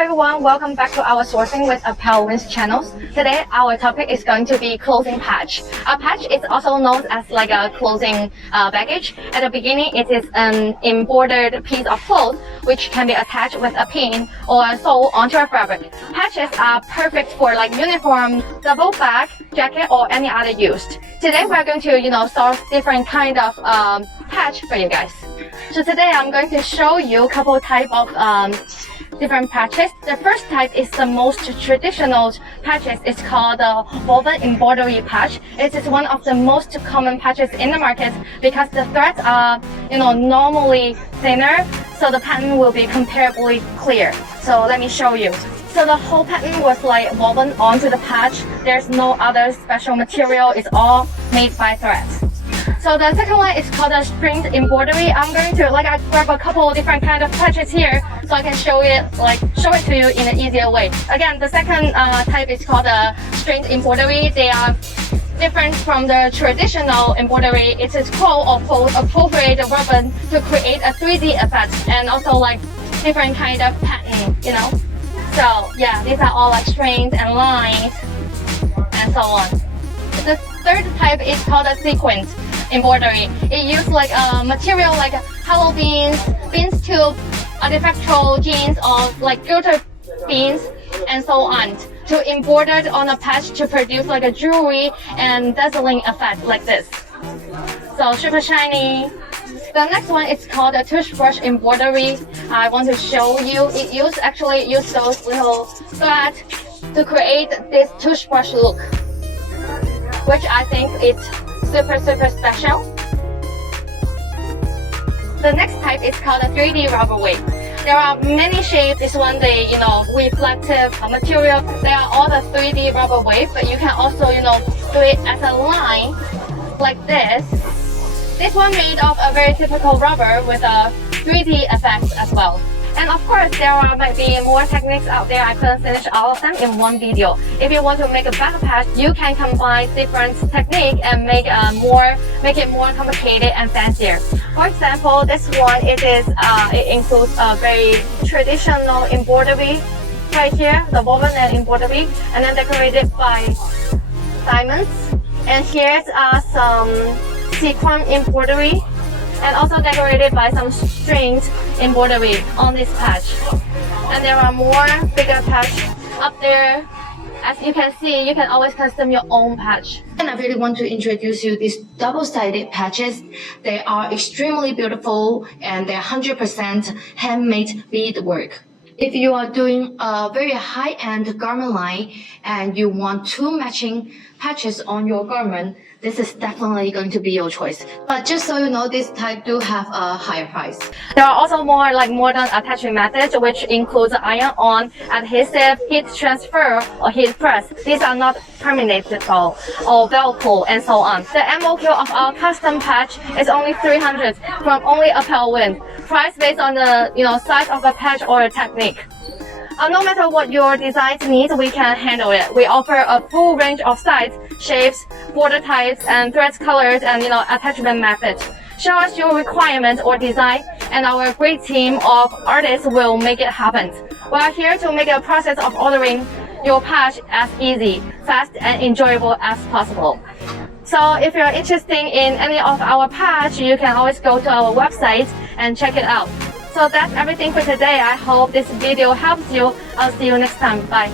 everyone, welcome back to our Sourcing with ApparelWin's channels. Today our topic is going to be clothing patch. A patch is also known as like a clothing baggage. At the beginning it is an embroidered piece of cloth which can be attached with a pin or sew onto a fabric. Patches are perfect for like uniform, double bag, jacket or any other use. Today we're going to source different kind of patch for you guys. So today I'm going to show you a couple type of different patches. The first type is the most traditional patches. It's called the woven embroidery patch. It is one of the most common patches in the market because the threads are normally thinner, so the pattern will be comparably clear. So let me show you. So the whole pattern was like woven onto the patch. There's no other special material. It's all made by threads. So the second one is called a string embroidery. I'm going to I grab a couple of different kind of patches here so I can show it to you in an easier way. Again, the second type is called a string embroidery. They are different from the traditional embroidery. It is called or appropriate ribbon to create a 3D effect and also like different kind of pattern, So yeah, these are all like strings and lines and so on. The third type is called a sequence embroidery. It uses like a material like hollow beans tube, artifactual jeans or like glitter beans and so on to embroider on a patch to produce like a jewelry and dazzling effect like this. So super shiny. The next one is called a toothbrush embroidery. I want to show you. It use those little threads to create this toothbrush look, which I think it's super special. The next type is called a 3D rubber wave. There are many shapes. This one, reflective material. They are all the 3D rubber wave, but you can also, do it as a line like this. This one made of a very typical rubber with a 3D effect as well. And of course, there might be more techniques out there. I couldn't finish all of them in one video. If you want to make a better patch, you can combine different techniques and make it more complicated and fancier. For example, this one it includes a very traditional embroidery right here, the woven and embroidery, and then decorated by diamonds. And here's some sequin embroidery, and also decorated by some strings embroidery on this patch. And there are more bigger patch up there. As you can see, you can always custom your own patch. And I really want to introduce you these double-sided patches. They are extremely beautiful and they're 100% handmade beadwork. If you are doing a very high-end garment line and you want two matching patches on your garment, this is definitely going to be your choice. But just so you know, this type do have a higher price. There are also more like modern attachment methods, which includes iron-on, adhesive, heat transfer, or heat press. These are not permanentable or velcro and so on. The MOQ of our custom patch is only 300 from only ApparelWin. Price based on the size of the patch or technique. No matter what your design needs, we can handle it. We offer a full range of sizes, shapes, border types, and threads colors, and attachment methods. Show us your requirements or design, and our great team of artists will make it happen. We are here to make the process of ordering your patch as easy, fast, and enjoyable as possible. So if you're interested in any of our patch, you can always go to our website and check it out. So that's everything for today. I hope this video helps you. I'll see you next time. Bye.